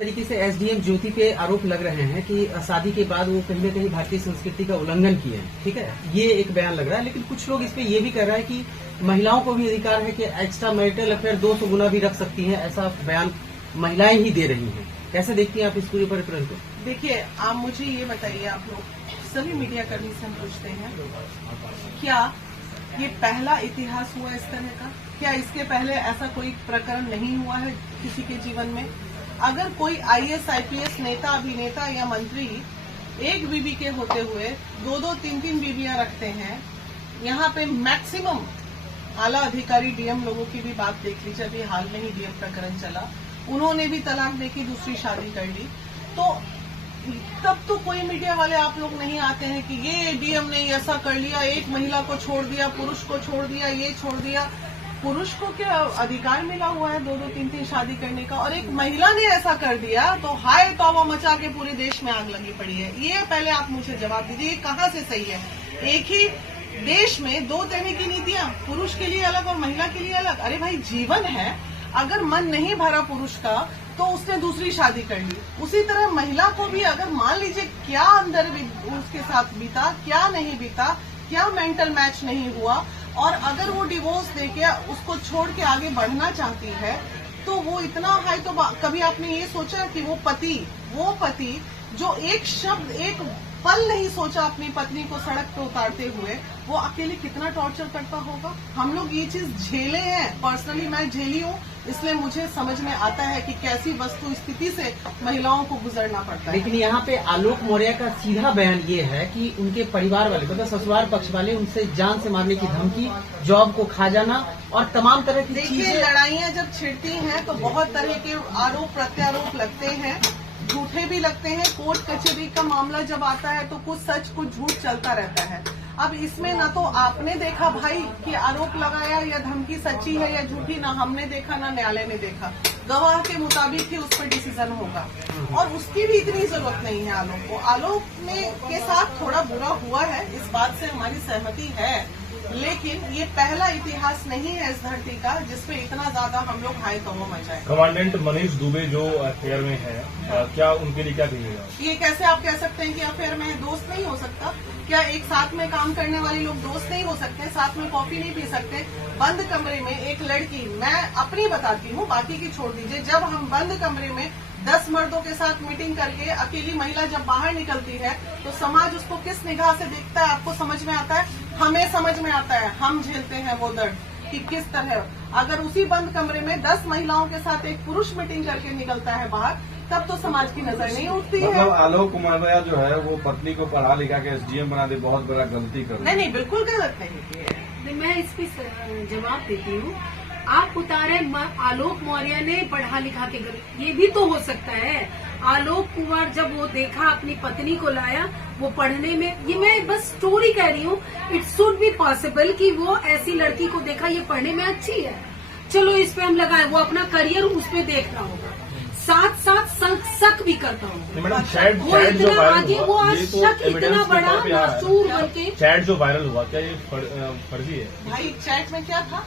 तरीके से एसडीएम ज्योति पे आरोप लग रहे हैं कि शादी के बाद वो कहीं न कहीं भारतीय संस्कृति का उल्लंघन किए हैं। ठीक है, ये एक बयान लग रहा है, लेकिन कुछ लोग इस पे ये भी कह रहा है कि महिलाओं को भी अधिकार है कि एक्स्ट्रा मैरिटल अफेयर 200 गुना भी रख सकती हैं। ऐसा बयान महिलाएं ही दे रही हैं। कैसे देखती हैं आप इस पूरे परिप्रेक्ष्य को? देखिए, आप मुझे ये बताइए, आप लोग सभी मीडिया कर्मी से हम पूछते हैं, क्या ये पहला इतिहास हुआ इस तरह का? क्या इसके पहले ऐसा कोई प्रकरण नहीं हुआ है किसी के जीवन में? अगर कोई आईएएस आईपीएस नेता, अभिनेता या मंत्री एक बीबी के होते हुए 2-2, 3-3 बीबियां रखते हैं, यहाँ पे मैक्सिमम आला अधिकारी डीएम लोगों की भी बात देख लीजिए। अभी हाल में ही डीएम प्रकरण चला, उन्होंने भी तलाक देके दूसरी शादी कर ली। तो तब तो कोई मीडिया वाले आप लोग नहीं आते हैं कि ये डीएम ने ऐसा कर लिया, एक महिला को छोड़ दिया, पुरुष को छोड़ दिया, ये छोड़ दिया। पुरुष को क्या अधिकार मिला हुआ है 2-2, 3-3 शादी करने का? और एक महिला ने ऐसा कर दिया तो हाय तौबा मचा के पूरे देश में आग लगी पड़ी है। ये पहले आप मुझे जवाब दीजिए, ये कहाँ से सही है? एक ही देश में 2 तरह की नीतियां, पुरुष के लिए अलग और महिला के लिए अलग। अरे भाई, जीवन है, अगर मन नहीं भरा पुरुष का तो उसने दूसरी शादी कर ली। उसी तरह महिला को भी अगर मान लीजिए क्या अंदर उसके साथ बीता, क्या नहीं बीता, क्या मेंटल मैच नहीं हुआ, और अगर वो डिवोर्स देके उसको छोड़ के आगे बढ़ना चाहती है तो वो इतना हाई, तो कभी आपने ये सोचा कि वो पति जो एक शब्द, एक पल नहीं सोचा अपनी पत्नी को सड़क पे उतारते हुए, वो अकेले कितना टॉर्चर करता होगा? हम लोग ये चीज झेले हैं, पर्सनली मैं झेली हूँ, इसलिए मुझे समझ में आता है कि कैसी वस्तु स्थिति से महिलाओं को गुजरना पड़ता है। लेकिन यहाँ पे आलोक मौर्य का सीधा बयान ये है कि उनके परिवार वाले, मतलब ससुराल पक्ष वाले, उनसे जान से मारने की धमकी, जॉब को खा जाना और तमाम तरह की चीजें। देखिए, लड़ाइयाँ जब छिड़ती हैं तो बहुत तरह के आरोप प्रत्यारोप लगते हैं, झूठे भी लगते हैं। कोर्ट कचहरी का मामला जब आता है तो कुछ सच कुछ झूठ चलता रहता है। अब इसमें ना तो आपने देखा भाई कि आरोप लगाया या धमकी सच्ची है या झूठी, ना हमने देखा ना न्यायालय ने देखा। गवाह के मुताबिक ही उस पर डिसीजन होगा, और उसकी भी इतनी जरूरत नहीं है आलोक को। आलोक के साथ थोड़ा बुरा हुआ है, इस बात से हमारी सहमति है, लेकिन ये पहला इतिहास नहीं है इस धरती का जिसपे इतना ज्यादा हम लोग हाई तौबा मचाए। कमांडेंट मनीष दुबे जो अफेयर में है, क्या उनके लिए क्या कहिएगा? ये कैसे आप कह सकते हैं कि अफेयर में दोस्त नहीं हो सकता? क्या एक साथ में काम करने वाले लोग दोस्त नहीं हो सकते? साथ में कॉफी नहीं पी सकते? बंद कमरे में एक लड़की, मैं अपनी बताती हूँ, बाकी की छोड़ दीजिए, जब हम बंद कमरे में 10 मर्दों के साथ मीटिंग करके अकेली महिला जब बाहर निकलती है तो समाज उसको किस निगाह से देखता है? आपको समझ में आता है? हमें समझ में आता है, हम झेलते हैं वो दर्द कि किस तरह अगर उसी बंद कमरे में 10 महिलाओं के साथ एक पुरुष मीटिंग करके निकलता है बाहर, तब तो समाज की नजर नहीं उठती है। मतलब आलोक मौर्य जो है वो पत्नी को पढ़ा लिखा के एसडीएम बना दे, बहुत बड़ा गलती कर। नहीं, बिल्कुल गलत नहीं। मैं इस पे जवाब देती हूँ। आप बता रहे आलोक मौर्य ने पढ़ा लिखा के गलत, ये भी तो हो सकता है। आलोक कुमार जब वो देखा अपनी पत्नी को लाया, वो पढ़ने में, ये मैं बस स्टोरी कह रही हूँ, इट शुड बी पॉसिबल कि वो ऐसी लड़की को देखा ये पढ़ने में अच्छी है, चलो इस पे हम लगाए, वो अपना करियर उस पे देख रहा होगा, साथ साथ शक भी करता होगा। वो इतना आगे, वो आज शक इतना बड़ा मशहूर बनके। चैट जो वायरल हुआ, क्या ये फर्जी है? भाई, चैट में क्या था?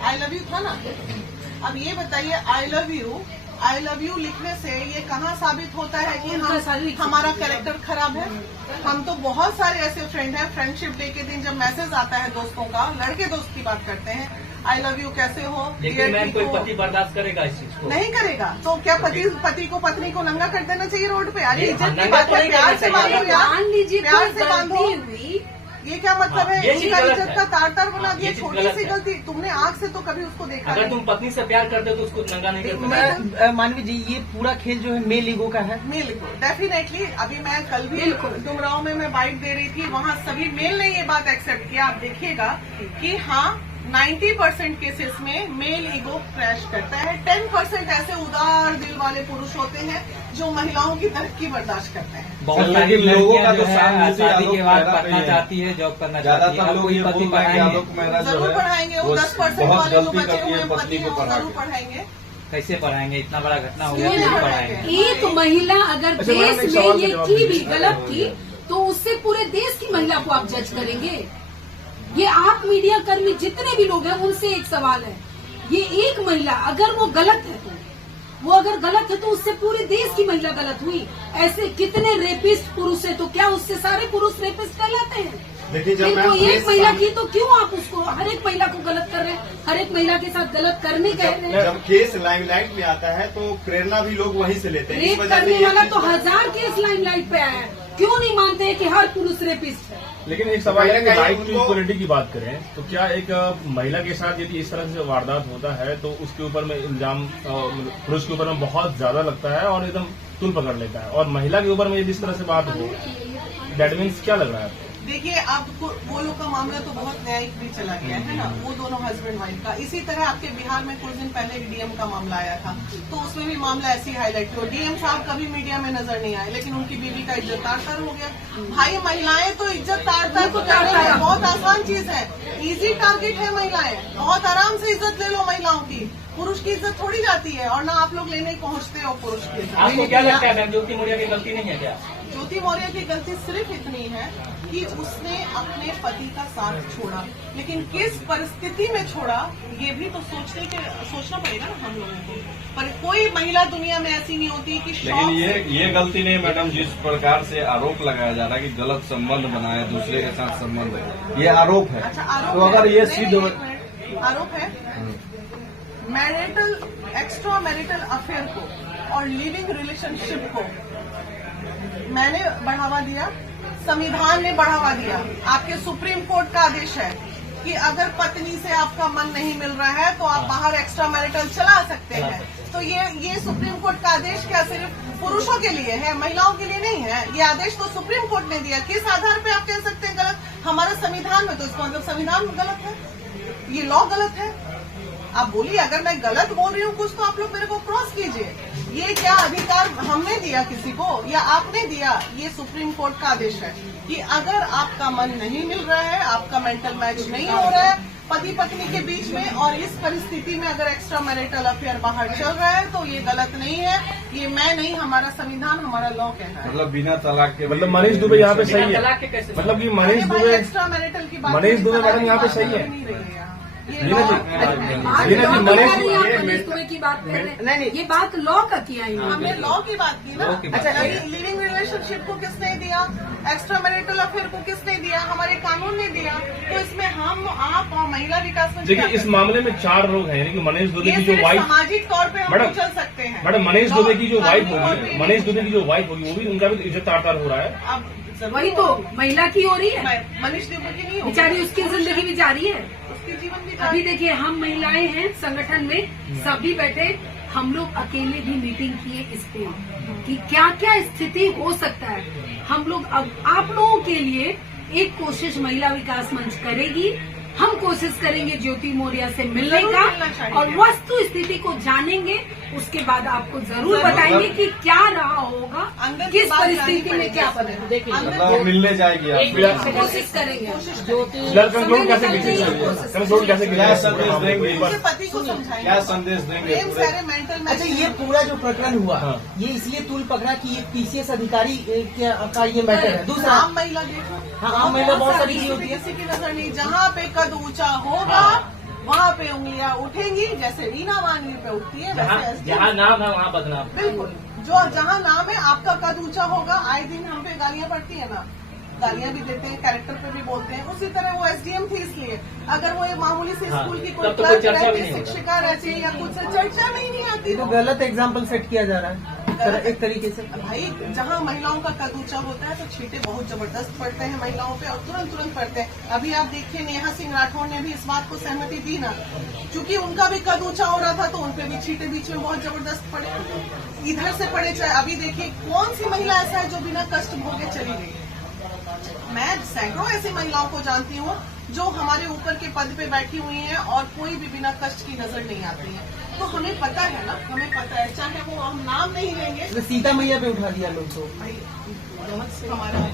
आई लव यू था ना। अब ये बताइए, आई लव यू लिखने से ये कहाँ साबित होता है कि हमारा कैरेक्टर खराब है? हम तो बहुत सारे ऐसे फ्रेंड हैं, फ्रेंडशिप डे के दिन जब मैसेज आता है दोस्तों का, लड़के दोस्त की बात करते हैं, आई लव यू कैसे हो, लेकिन मैम कोई पति बर्दाश्त करेगा इस चीज को? नहीं करेगा। तो क्या पति को पत्नी को नंगा कर देना चाहिए रोड पे? अरे इज्जत की बात है, प्यार से बांधो यार, मान लीजिए प्यार से बांधो। ये क्या मतलब है? उनका इज्जत का तार बना दिया, छोटी सी गलती। तुमने आंख से तो कभी उसको देखा? अगर तुम पत्नी से प्यार करते हो तो उसको नंगा नहीं करते। मानवी जी, ये पूरा खेल जो है मेल ईगो का है। Male ego definitely. अभी मैं कल भी डुमराव में मैं बाइट दे रही थी, वहाँ सभी मेल ने ये बात एक्सेप्ट किया। आप देखिएगा कि हाँ, 90% केसेस में मेल ईगो क्रैश करता है। 10% ऐसे उदार दिल वाले पुरुष होते हैं जो महिलाओं की तरक्की बर्दाश्त करते हैं। बहुत सारी लोगों का तो शादी के बाद पढ़ना चाहती है, जॉब करना चाहती है, लोग ये बोल रहे हैं कि आलोक मौर्य जो जरूर है पढ़ाएंगे, वो 10% वाले जो बचे हुए हैं पति हैं, वो जरूर पढ़ाएंगे। कैसे पढ़ाएंगे? इतना बड़ा घटना हो गया, नहीं पढ़ाएंगे। एक महिला अगर देश में ये की भी गलत की तो उससे पूरे देश की महिला को आप जज करेंगे? ये आप मीडिया कर्मी जितने भी लोग हैं उनसे एक सवाल है, ये एक महिला अगर वो गलत है तो वो अगर गलत है तो उससे पूरे देश की महिला गलत हुई। ऐसे कितने रेपिस्ट पुरुष है, तो क्या उससे सारे पुरुष रेपिस्ट कहलाते हैं? देखिए, जब फिर मैं कोई एक महिला की तो क्यों आप उसको हर एक महिला को गलत कर रहे हैं, हर एक महिला के साथ गलत करने कह रहे हैं? जब केस लाइमलाइट में आता है तो प्रेरणा भी लोग वहीं से लेते हैं। इस रेप वजह से करने ये वाला चीज़- तो 1000 केस लाइमलाइट पे आया है, क्यों नहीं मानते हैं कि हर पुरुष रेपिस्ट है? लेकिन एक सवाल है कि कहीं राइट टू उनको- इक्वलिटी की बात करें तो क्या एक महिला के साथ यदि इस तरह से वारदात होता है तो उसके ऊपर में इल्जाम पुरुष के ऊपर में बहुत ज्यादा लगता है और एकदम तुल पकड़ लेता है, और महिला के ऊपर में यदि इस तरह से बात हो, दैट मीन्स क्या लग रहा है आपको? देखिए, आपको वो लोग का मामला तो बहुत न्यायिक भी चला गया है ना, वो दोनों हस्बैंड वाइफ का। इसी तरह आपके बिहार में कुछ दिन पहले डीएम का मामला आया था, तो उसमें भी मामला ऐसे ही हाईलाइट हुआ। डीएम साहब कभी मीडिया में नजर नहीं आए, लेकिन उनकी बीवी का इज्जत तार-तार हो गया। भाई, महिलाएं तो इज्जत तार-तार को कर रही है, बहुत आसान चीज है, इजी टारगेट है महिलाएं। बहुत आराम से इज्जत ले लो महिलाओं की, पुरुष की इज्जत थोड़ी जाती है, और ना आप लोग लेने पहुंचते हो पुरुष की इज्जत। आपको क्या लगता है मैम, ज्योति मौर्य की गलती नहीं है क्या? ज्योति मौर्य की गलती सिर्फ इतनी है कि उसने अपने पति का साथ छोड़ा, लेकिन किस परिस्थिति में छोड़ा ये भी तो सोचना पड़ेगा ना हम लोगों को। पर कोई महिला दुनिया में ऐसी नहीं होती कि लेकिन ये गलती नहीं मैडम, जिस प्रकार से आरोप लगाया जा रहा है कि गलत संबंध बनाया दूसरे के साथ संबंध है, ये आरोप है। अच्छा, आरोप तो अगर है। ये नहीं, सिद्ध नहीं, हो, एक मिनट। आरोप है मैरिटल एक्स्ट्रा मैरिटल अफेयर को और लिविंग रिलेशनशिप को मैंने बढ़ावा दिया, संविधान ने बढ़ावा दिया। आपके सुप्रीम कोर्ट का आदेश है कि अगर पत्नी से आपका मन नहीं मिल रहा है तो आप बाहर एक्स्ट्रा मैरिटल चला सकते हैं। तो ये सुप्रीम कोर्ट का आदेश क्या सिर्फ पुरुषों के लिए है, महिलाओं के लिए नहीं है? ये आदेश तो सुप्रीम कोर्ट ने दिया। किस आधार पे आप कह सकते हैं गलत? हमारे संविधान में, तो इसका मतलब संविधान गलत है, ये लॉ गलत है। आप बोलिए, अगर मैं गलत बोल रही हूँ कुछ तो आप लोग मेरे को क्रॉस कीजिए। ये क्या अधिकार हमने दिया किसी को या आपने दिया? ये सुप्रीम कोर्ट का आदेश है कि अगर आपका मन नहीं मिल रहा है, आपका मेंटल मैच नहीं हो रहा है पति पत्नी के बीच में, और इस परिस्थिति में अगर एक्स्ट्रा मैरिटल अफेयर बाहर चल रहा है तो ये गलत नहीं है। ये मैं नहीं, हमारा संविधान, हमारा लॉ कहता है। मतलब बिना तलाक के, मतलब मनीष दुबे यहाँ पे सही है, तलाक के कैसे? मतलब कि मनीष दुबे, एक्स्ट्रा मैरिटल की बात, मनीष दुबे मैडम यहाँ पे सही है। नहीं रही है ये लीना जी, आज लीना जी, लॉ मनीष कर रही है, आप मनीष दुबे की बात कर रहे हैं। नहीं। ये बात लॉ का किया इन्होंने। हमने लॉ की बात की ना। लॉ की बात अच्छा, की। लिविंग रिलेशनशिप को किसने दिया? एक्स्ट्रा मैरिटल अफेयर को किसने दिया? हमारे कानून ने दिया। तो इसमें हम, आप और महिला विकास मंत्री देखिए इस मामले में 4 लोग हैं, यानी कि मनीष दुबे ये की जो सिर्फ वाइफ, सामाजिक तौर पे हम मैडम, चल सकते हैं। मैडम मनीष दुबे की जो वाइफ कानूनी तौर होगी, पे मनीष दुबे की जो वाइफ होगी, वो भी, उनका भी इज्जत तार-तार हो रहा है। अब जरूर वही तो महिला की हो रही है, मनीष दुबे की नहीं होगी। बेचारी उसकी जिंदगी भी जारी है। उसकी जीवन भी अभी देखिए, हम महिलाएं हैं संगठन में, सभी बैठे, हम लोग अकेले भी मीटिंग किए इस पे कि क्या क्या स्थिति हो सकता है। हम लोग अब आप लोगों के लिए एक कोशिश महिला विकास मंच करेगी। हम कोशिश करेंगे ज्योति मौर्य से मिलने जरूर का मिलना चाहिए। और वस्तु स्थिति को जानेंगे, उसके बाद आपको जरूर बताएंगे कि क्या रहा होगा, अंदर की किस बात परिस्थिति जाननी में क्या पड़ेगी। बनेगा। देखिए, अंदर मतलब मिलने जाएगी आप। कोशिश करेंगे। फिलहाल कंक्लूड कैसे कीजिए, कंक्लूड कैसे क्या संदेश देंगे? उसके पति को समझाएंगे। क्या संदेश देंगे? प्रेम सारे मेंटल मैच। अच्छा, ये पूरा जो प्रकरण हुआ, हाँ। ये इसलिए तूल पकड़ा कि ये पीसीएस अधिकारी का ये मैटर है। दूसरा, आम महिला देखो, हाँ, आम महिला बहुत सारी चीज होती है। किसी की नजर नहीं। जहाँ पे कद ऊंचा होगा वहाँ पे उंगलियां उठेंगी, जैसे रीना मानवी पे उठती है वैसे जहाँ नाम है वहाँ बदनाम। बिल्कुल, जो जहाँ नाम है, आपका कद ऊंचा होगा, आए दिन हम पे गालियां पड़ती है ना, गालियां भी देते हैं, कैरेक्टर पे भी बोलते हैं। उसी तरह वो एसडीएम थी, इसलिए अगर वो एक मामूली से हाँ, स्कूल की कोई तब तो कोई क्लर्क चर्चा भी रहती, नहीं होता। शिक्षिका रहती या कुछ से चर्चा में ही नहीं आती। ये तो वो गलत एग्जाम्पल सेट किया जा रहा है एक तरीके से। भाई, जहाँ महिलाओं का कद ऊंचा होता है तो छींटे बहुत जबरदस्त पड़ते हैं महिलाओं पे, और तुरंत पड़ते हैं। अभी आप देखिए, नेहा सिंह राठौर ने भी इस बात को सहमति दी ना, क्योंकि उनका भी कद ऊंचा हो रहा था तो उनपे भी छींटे बीच में बहुत जबरदस्त पड़े, इधर से पड़े। चाहे अभी देखिए, कौन सी महिला ऐसा है जो बिना कष्ट भोगे चली गई? मैं सैकड़ों ऐसी महिलाओं को जानती हूँ जो हमारे ऊपर के पद पे बैठी हुई हैं और कोई भी बिना कष्ट की नजर नहीं आती है। तो हमें पता है ना, हमें पता है, चाहे वो हम नाम नहीं लेंगे। सीता मैया पे उठा दिया लोग तो। भाई, हमारा